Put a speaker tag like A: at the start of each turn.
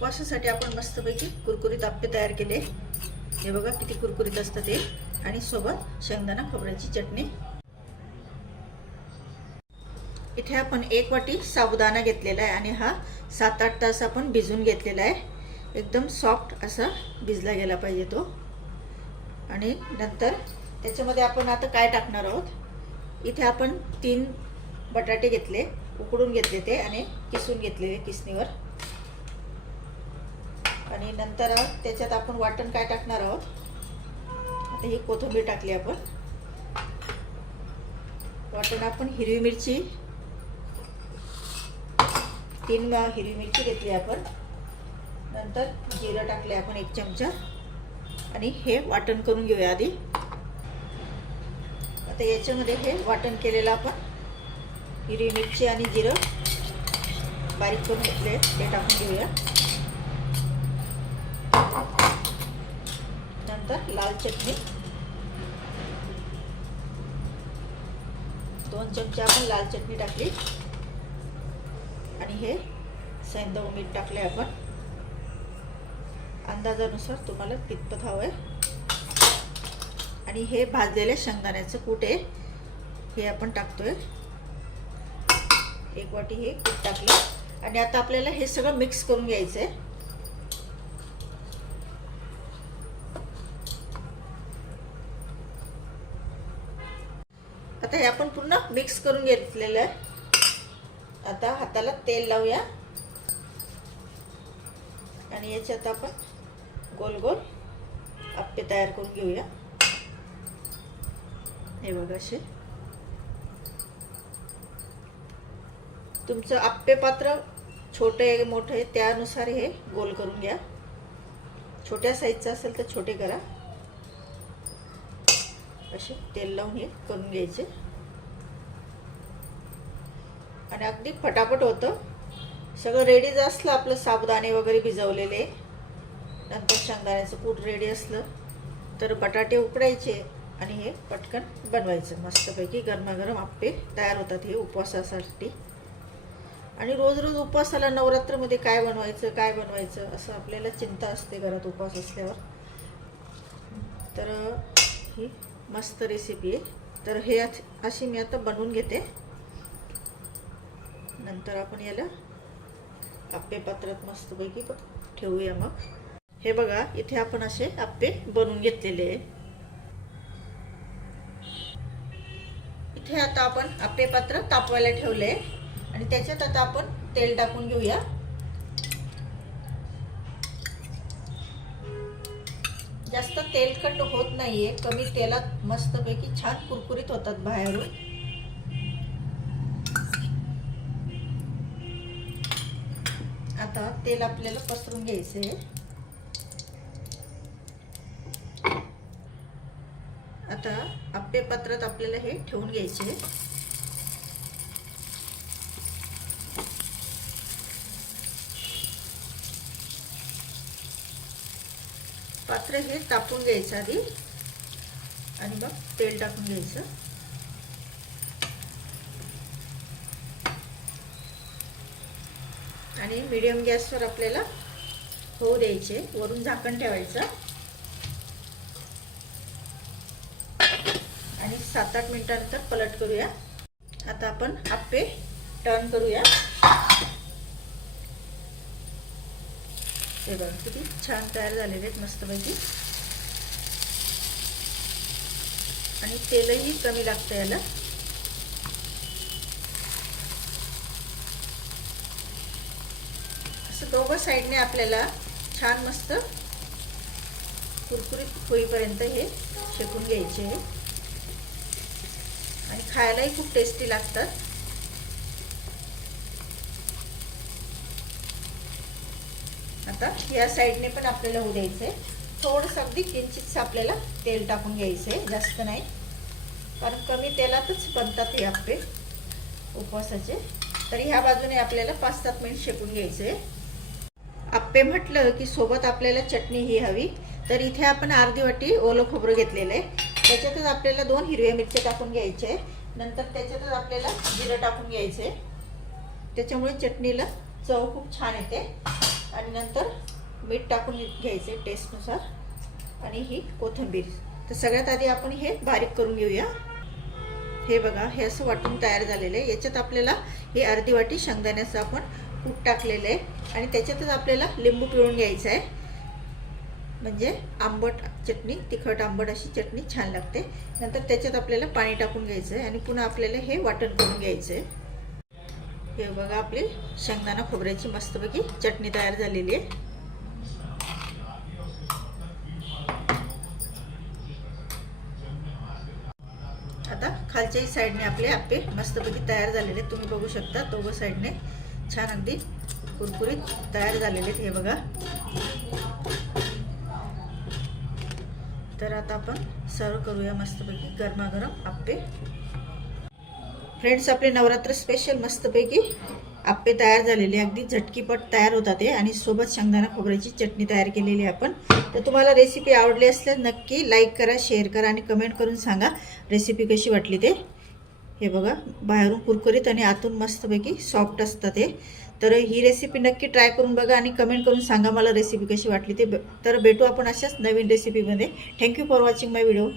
A: उपवासासाठी आपण मस्तपैकी कुरकुरीत आप्पे तयार केले. हे बघा किती कुरकुरीत असतं ते. आणि सोबत शेंगदाणा खोबऱ्याची चटणी. इथे आपण एक वाटी साबुदाणा घेतलेला आहे आणि हा सात आठ तास आपण भिजून घेतलेला आहे. एकदम सॉफ्ट असा भिजला गेला पाहिजे तो. आणि नंतर त्याच्यामध्ये आपण आता काय टाकणार आहोत? इथे आपण तीन बटाटे घेतले उकडून घेतले ते आणि किसून घेतलेले किसणीवर. आणि नंतर त्याच्यात आपण वाटण काय टाकणार आहोत? आता ही कोथिंबीर टाकली आपण. वाटण आपण हिरवी मिरची तीन हिरवी मिरची घेतली आपण. नंतर जिरं टाकले आपण एक चमचा. आणि हे वाटण करून घेऊया आधी. आता याच्यामध्ये हे वाटण केलेलं आपण. हिरवी मिरची आणि जिरं बारीक करून घेतले ते टाकून घेऊया. त्यानंतर लाल चटणी. दोन चमचे आपण लाल चटणी टाकली. आणि हे सैंदव मीठ टाकले आपण. अंदाजानुसार तुम्हाला कितपत हवं आहे आणि हे भाजलेले शेंगदाण्याचं कूट आहे. हे आपण टाकतोय. एक वाटी हे कूट टाकलं. आणि आता आपल्याला हे सगळं मिक्स करून घ्यायचं आहे आता हे आपण पूर्ण मिक्स करून घेतलेलं आहे. आता हाताला तेल लावूया. आणि याच्यात आपण गोल गोल आप्पे तयार करून घेऊया. हे बघा असे. तुमचं आप्पे पात्र छोटे मोठे त्यानुसार हे गोल करून घ्या. छोट्या साईजचं असेल तर छोटे करा. असे तेल लावून हे करून घ्यायचे. आणि अगदी फटाफट होतं. सगळं रेडी असलं आपलं साबुदाणे वगैरे भिजवलेले नंतर शेंगदाण्याचं कूट रेडी असलं तर बटाटे उकडायचे आणि हे पटकन बनवायचं. मस्तपैकी गरमागरम आप्पे तयार होतात हे उपवासासाठी. आणि रोज रोज उपवासाला नवरात्रमध्ये काय बनवायचं काय बनवायचं असं आपल्याला चिंता असते घरात उपवास असल्यावर. तर ही मस्त रेसिपी आहे. तर हे अशी मी आता बनवून घेते. नंतर आपण याला आप्पे पात्रात मस्तपैकी ठेवूया मग. हे बघा इथे आपण असे आप्पे बनवून घेतलेले आहे. इथे आता आपण आप्पे पात्र तापवायला ठेवले आणि त्याच्यात आता आपण तेल टाकून घेऊया. जास्त तेलकट होत नाहीये कमी तेलात मस्तपैकी छान कुरकुरीत होतात बाहेरून. आता तेल आपल्याला पसरून घ्यायचंय. आता आप्पे पात्रात आपल्याला हे ठेवून घ्यायचे पात्र हे तापून घ्यायचं आधी. आणि मग तेल टाकून घ्यायचं. आणि मीडियम गॅसवर आपल्याला होऊ द्यायचे. वरून झाकण ठेवायचं. आणि सात आठ मिनिटानंतर पलट करूया. आता आपण आप्पे टर्न करूया. हे बघ किती छान तयार झालेले आहेत मस्तपैकी. आणि तेलही कमी लागतं याला. असं दोघं साईडने आपल्याला छान मस्त कुरकुरीत होईपर्यंत हे शेकून घ्यायचे. आणि खायलाही खूप टेस्टी लागतात. आता या साईडने पण आपल्याला होऊ द्यायचं आहे थोडंसं अगदी किंचितचं आपल्याला तेल टाकून घ्यायचं आहे जास्त नाही. कारण कमी तेलातच बनतात हे आप्पे उपवासाचे. तर ह्या बाजूने आपल्याला पाच सात मिनिट शेकून घ्यायचं आहे आप्पे म्हटलं की सोबत आपल्याला चटणी ही हवी. तर इथे आपण अर्धी वाटी ओलं खोबरं घेतलेलं आहे. त्याच्यातच आपल्याला दोन हिरव्या मिरच्या टाकून घ्यायचे आहे नंतर त्याच्यातच आपल्याला जिरं टाकून घ्यायचं आहे त्याच्यामुळे चटणीला चव खूप छान येते. आणि नंतर मीठ टाकून घ्यायचे टेस्टनुसार आणि ही कोथिंबीर. तर सगळ्यात आधी आपण हे बारीक करून घेऊया. हे बघा हे असं वाटून तयार झालेलं आहे. याच्यात आपल्याला हे अर्धी वाटी शेंगदाण्याचं आपण कूट टाकलेलं आहे. आणि त्याच्यातच आपल्याला लिंबू पिळून घ्यायचं आहे. म्हणजे आंबट चटणी तिखट आंबट अशी चटणी छान लागते. नंतर त्याच्यात आपल्याला पाणी टाकून घ्यायचं आहे. आणि पुन्हा आपल्याला हे वाटण करून घ्यायचं आहे. हे बघा आपली शेंगदाणा खोबऱ्याची मस्तपैकी चटणी तयार झालेली आहे. आता खालच्याही साईडने आपले आप्पे मस्तपैकी तयार झालेले आहेत. तुम्ही बघू शकता दोघं साईडने छान अगदी कुरकुरीत तयार झालेले आहेत हे बघा. तर आता आपण सर्व करूया मस्तपैकी गरमागरम आप्पे. फ्रेंड्स आपले नवरात्र स्पेशल मस्तपैकी आप्पे तयार झालेले अगदी झटकीपट तयार होतात ते आणि सोबत शेंगदाणा खोबऱ्याची चटणी तयार केलेली आहे आपण. तर तुम्हाला रेसिपी आवडली असल्यास नक्की लाईक करा शेअर करा आणि कमेंट करून सांगा रेसिपी कशी वाटली ते. हे बघा बाहेरून कुरकुरीत आणि आतून मस्तपैकी सॉफ्ट असतात ते तर ही रेसिपी नक्की ट्राय करून बघा आणि कमेंट करून सांगा मला रेसिपी कशी वाटली ते. तर भेटू आपण अशाच नवीन रेसिपीमध्ये thank you for watching my video